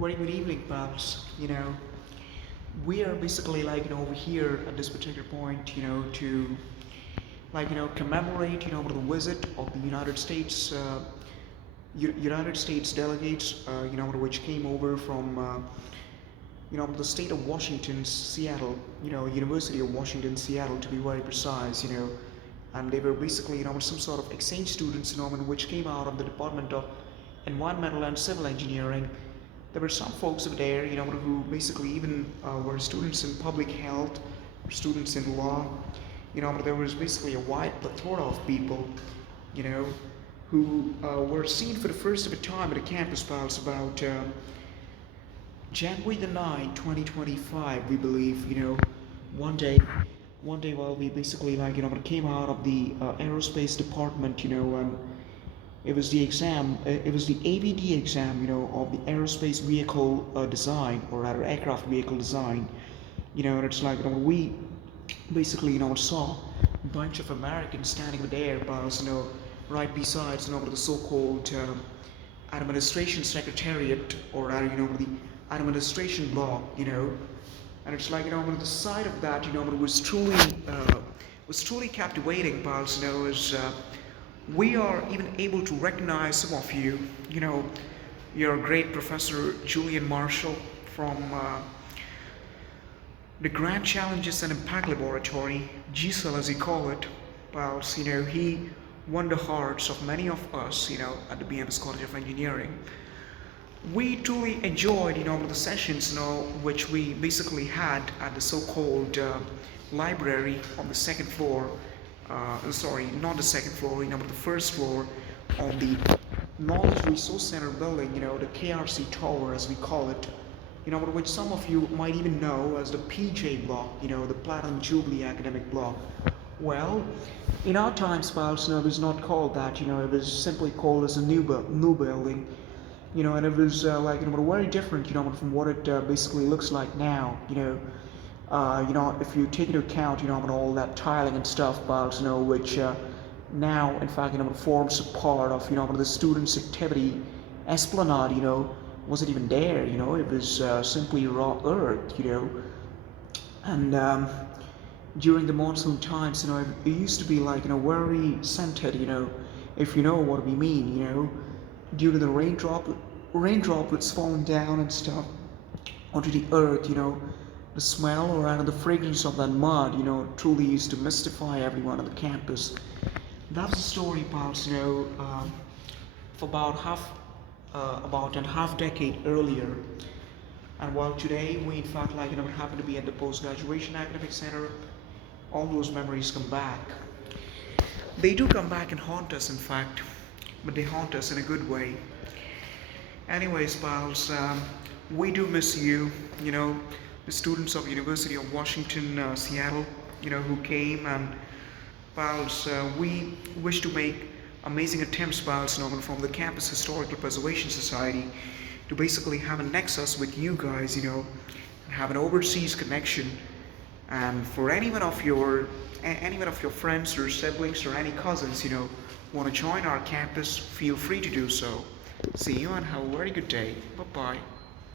Very good evening, pals. We are basically over here at this particular point, to commemorate, the visit of the United States delegates, which came over from, the state of Washington, Seattle, University of Washington, Seattle, to be very precise, and they were basically, some sort of exchange students, which came out of the Department of Environmental and Civil Engineering. There were some folks over there, who basically even were students in public health, students in law. There was basically a wide plethora of people, you know, who were seen for the first of a time at a campus pals about January the 9th, 2025, we believe. One day, while we basically came out of the aerospace department, and it was the exam, it was the AVD exam, of the aerospace vehicle design, or rather aircraft vehicle design. And it's we basically, saw a bunch of Americans standing there, pals, right besides, the so-called administration secretariat, or rather, the administration block, and it's the side of that, was truly captivating, pals, as we are even able to recognize some of you, your great Professor Julian Marshall from the Grand Challenges and Impact Laboratory, GCIL as you call it, pals. He won the hearts of many of us, at the BMS College of Engineering. We truly enjoyed, the sessions, which we basically had at the so-called library on the second floor. Sorry, not the second floor, but the first floor of the Knowledge Resource Center building, the KRC Tower as we call it, which some of you might even know as the PJ block, the Platinum Jubilee Academic Block. Well, in our times, pals, it was not called that, it was simply called as a new building, and it was very different, from what it basically looks like now, if you take into account, all that tiling and stuff, pals, which now, in fact, forms a part of, the students' activity esplanade, wasn't even there, it was simply raw earth, and during the monsoon times, it used to be very scented, if you know what we mean, due to the rain droplets falling down and stuff onto the earth, the smell or the fragrance of that mud, truly used to mystify everyone on the campus. That's the story, pals, for about a half decade earlier. And while today we in fact happen to be at the post-graduation academic center, all those memories come back. They do come back and haunt us, in fact, but they haunt us in a good way. Anyways, pals, we do miss you, the students of University of Washington, Seattle, who came, and pals, we wish to make amazing attempts, pals, from the Campus Historical Preservation Society to basically have a nexus with you guys, and have an overseas connection. And for any one of your friends or siblings or any cousins, want to join our campus, feel free to do so. See you and have a very good day. Bye-bye.